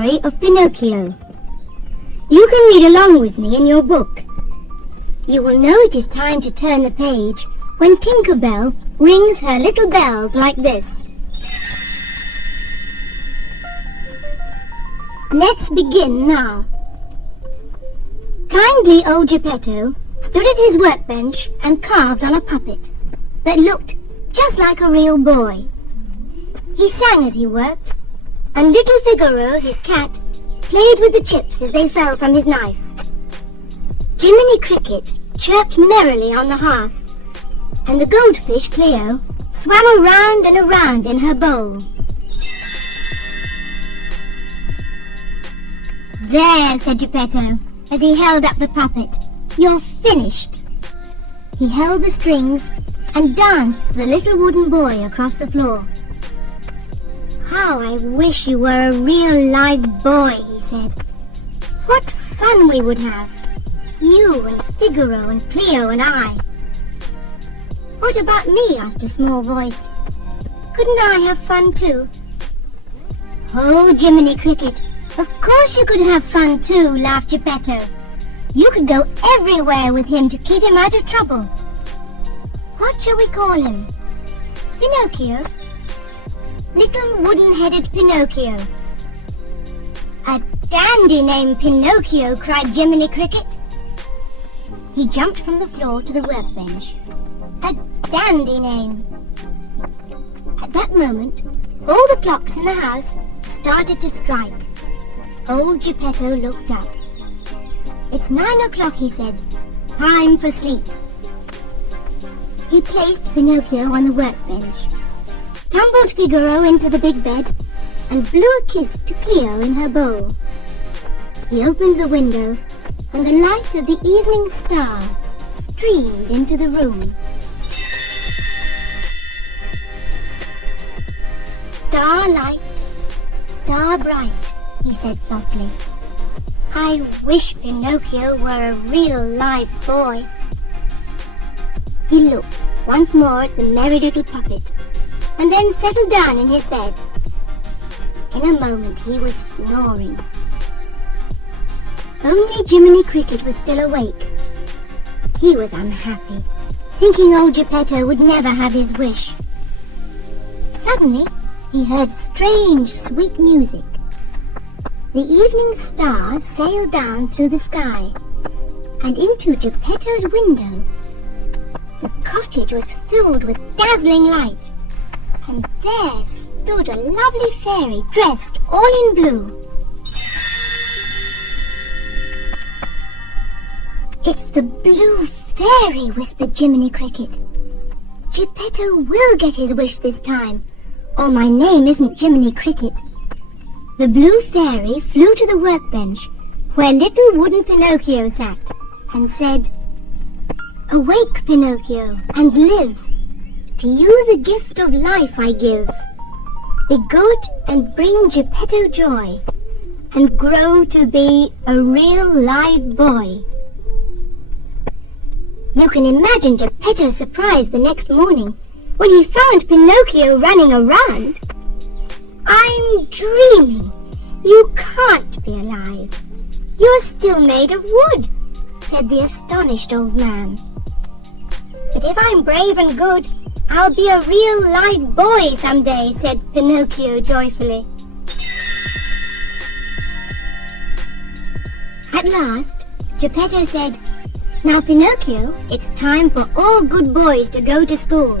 story of Pinocchio. You can read along with me in your book. You will know it is time to turn the page when Tinker Bell rings her little bells like this. Let's begin now. Kindly old Geppetto stood at his workbench and carved on a puppet that looked just like a real boy. He sang as he worked, and little Figaro, his cat, played with the chips as they fell from his knife. Jiminy Cricket chirped merrily on the hearth, and the goldfish Cleo swam around and around in her bowl. "There," said Geppetto, as he held up the puppet. "You're finished." He held the strings and danced the little wooden boy across the floor. "How I wish you were a real live boy," he said. "What fun we would have, you and Figaro and Cleo and I." "What about me?" asked a small voice. "Couldn't I have fun too?" "Oh, Jiminy Cricket, of course you could have fun too," laughed Geppetto. "You could go everywhere with him to keep him out of trouble. What shall we call him? Pinocchio? Little wooden-headed Pinocchio." "A dandy name, Pinocchio," cried Jiminy Cricket. He jumped from the floor to the workbench. "A dandy name." At that moment, all the clocks in the house started to strike. Old Geppetto looked up. "It's 9 o'clock," he said. "Time for sleep." He placed Pinocchio on the workbench, tumbled Figaro into the big bed, and blew a kiss to Cleo in her bowl. He opened the window, and the light of the evening star streamed into the room. "Starlight, star bright," he said softly. "I wish Pinocchio were a real live boy." He looked once more at the merry little puppet, and then settled down in his bed. In a moment he was snoring. Only Jiminy Cricket was still awake. He was unhappy, thinking old Geppetto would never have his wish. Suddenly he heard strange, sweet music. The evening star sailed down through the sky, and into Geppetto's window. The cottage was filled with dazzling light, and there stood a lovely fairy dressed all in blue. "It's the blue fairy," whispered Jiminy Cricket. "Geppetto will get his wish this time, or my name isn't Jiminy Cricket." The blue fairy flew to the workbench where little wooden Pinocchio sat, and said, "Awake, Pinocchio, and live. To you the gift of life I give. Be good and bring Geppetto joy, and grow to be a real live boy." You can imagine Geppetto's surprise the next morning when he found Pinocchio running around. "I'm dreaming. You can't be alive. You're still made of wood," said the astonished old man. "But if I'm brave and good, I'll be a real live boy someday," said Pinocchio joyfully. At last, Geppetto said, "Now, Pinocchio, it's time for all good boys to go to school."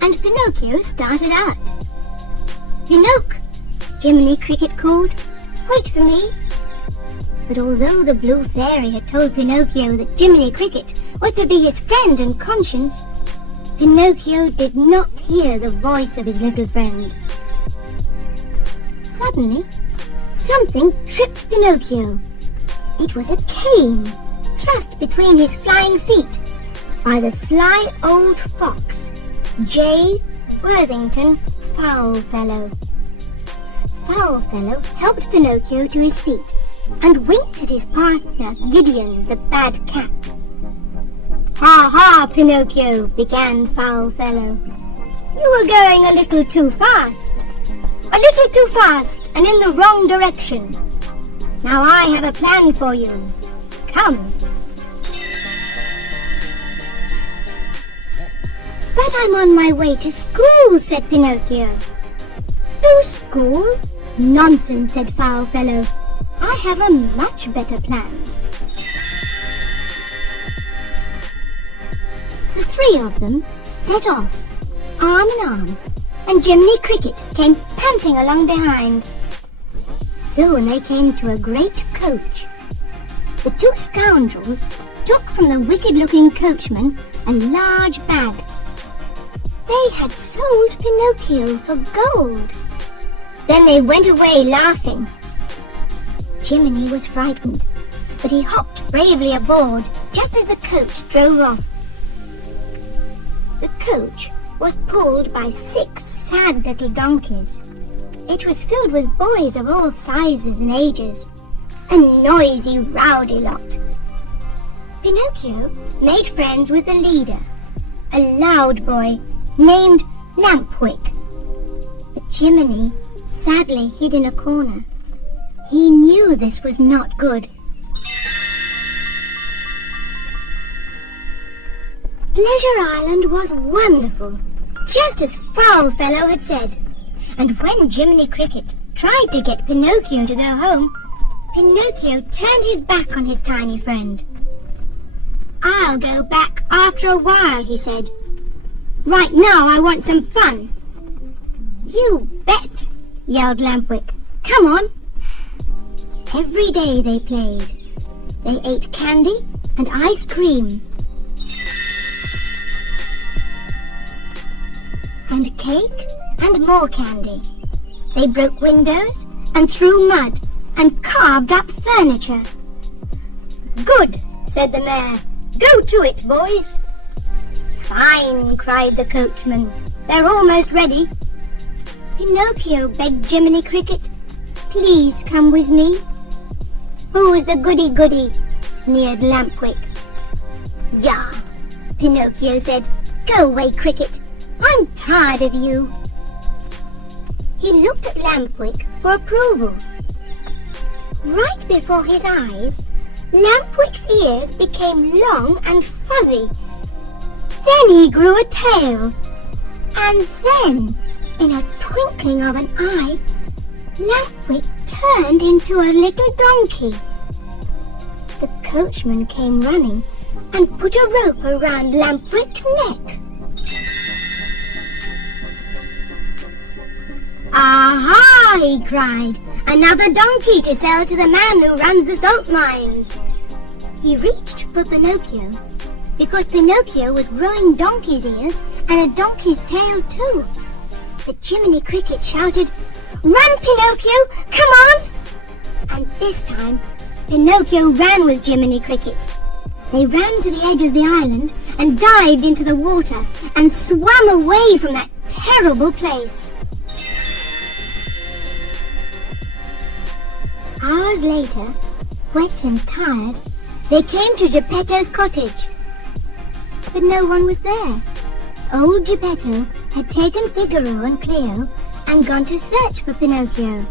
And Pinocchio started out. "Pinocchio," Jiminy Cricket called, "wait for me." But although the blue fairy had told Pinocchio that Jiminy Cricket was to be his friend and conscience, Pinocchio did not hear the voice of his little friend. Suddenly, something tripped Pinocchio. It was a cane thrust between his flying feet by the sly old fox, J. Worthington Foulfellow. Foulfellow helped Pinocchio to his feet and winked at his partner, Gideon, the bad cat. "Ha ha, Pinocchio," began Foulfellow. "You were going a little too fast." "A little too fast," and in the wrong direction. Now I have a plan for you. Come. But I'm on my way to school, said Pinocchio. To school? Nonsense, said Foul Fellow. I have a much better plan. The three of them set off, arm in arm, and Jiminy Cricket came panting along behind. Soon they came to a great coach. The two scoundrels took from the wicked-looking coachman a large bag. They had sold Pinocchio for gold. Then they went away laughing. Jiminy was frightened, but he hopped bravely aboard just as the coach drove off. The coach was pulled by 6 sad little donkeys. It was filled with boys of all sizes and ages, a noisy, rowdy lot. Pinocchio made friends with the leader, a loud boy named Lampwick. But Jiminy sadly hid in a corner. He knew this was not good. Pleasure Island was wonderful, just as Foul Fellow had said. And when Jiminy Cricket tried to get Pinocchio to go home, Pinocchio turned his back on his tiny friend. I'll go back after a while, he said. Right now I want some fun. You bet, yelled Lampwick. Come on. Every day they played. They ate candy and ice cream. And cake and more candy. They broke windows and threw mud and carved up furniture. Good, said the mayor. Go to it, boys. Fine, cried the coachman. They're almost ready. Pinocchio begged Jiminy Cricket. Please come with me. Who's the goody-goody? Sneered Lampwick. Yah, Pinocchio said. Go away, Cricket. I'm tired of you. He looked at Lampwick for approval. Right before his eyes, Lampwick's ears became long and fuzzy. Then he grew a tail. And then, in a twinkling of an eye, Lampwick turned into a little donkey. The coachman came running and put a rope around Lampwick's neck. Aha! He cried. Another donkey to sell to the man who runs the salt mines. He reached for Pinocchio, because Pinocchio was growing donkey's ears and a donkey's tail too. But Jiminy Cricket shouted, Run, Pinocchio! Come on! And this time, Pinocchio ran with Jiminy Cricket. They ran to the edge of the island and dived into the water and swam away from that terrible place. Hours later, wet and tired, they came to Geppetto's cottage. But no one was there. Old Geppetto had taken Figaro and Cleo and gone to search for Pinocchio.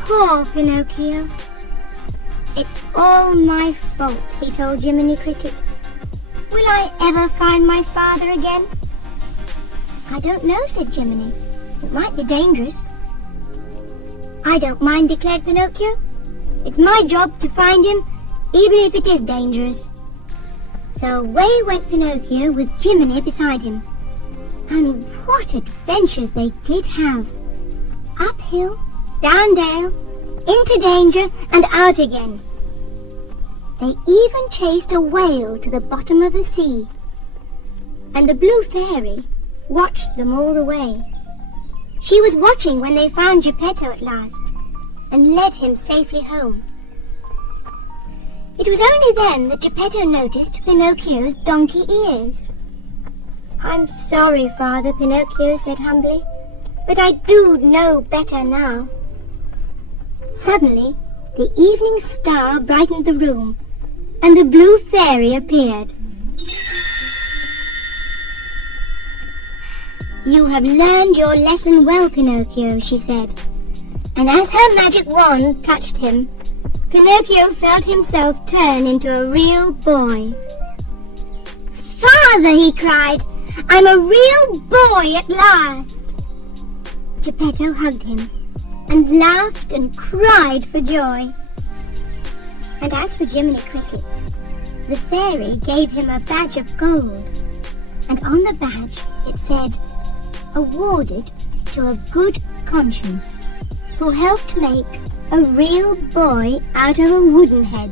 Poor Pinocchio. It's all my fault, he told Jiminy Cricket. Will I ever find my father again? I don't know, said Jiminy. It might be dangerous. I don't mind, declared Pinocchio. It's my job to find him, even if it is dangerous. So away went Pinocchio with Jiminy beside him. And what adventures they did have! Uphill, down dale, into danger and out again. They even chased a whale to the bottom of the sea. And the Blue Fairy watched them all the way. She was watching when they found Geppetto at last and led him safely home. It was only then that Geppetto noticed Pinocchio's donkey ears. I'm sorry, Father, Pinocchio said humbly, but I do know better now. Suddenly, the evening star brightened the room, and the Blue Fairy appeared. You have learned your lesson well, Pinocchio, she said. and as her magic wand touched him, Pinocchio felt himself turn into a real boy. "Father," he cried, "I'm a real boy at last!" Geppetto hugged him and laughed and cried for joy. And as for Jiminy Cricket, the fairy gave him a badge of gold, and on the badge it said, "Awarded to a good conscience, who helped make a real boy out of a wooden head."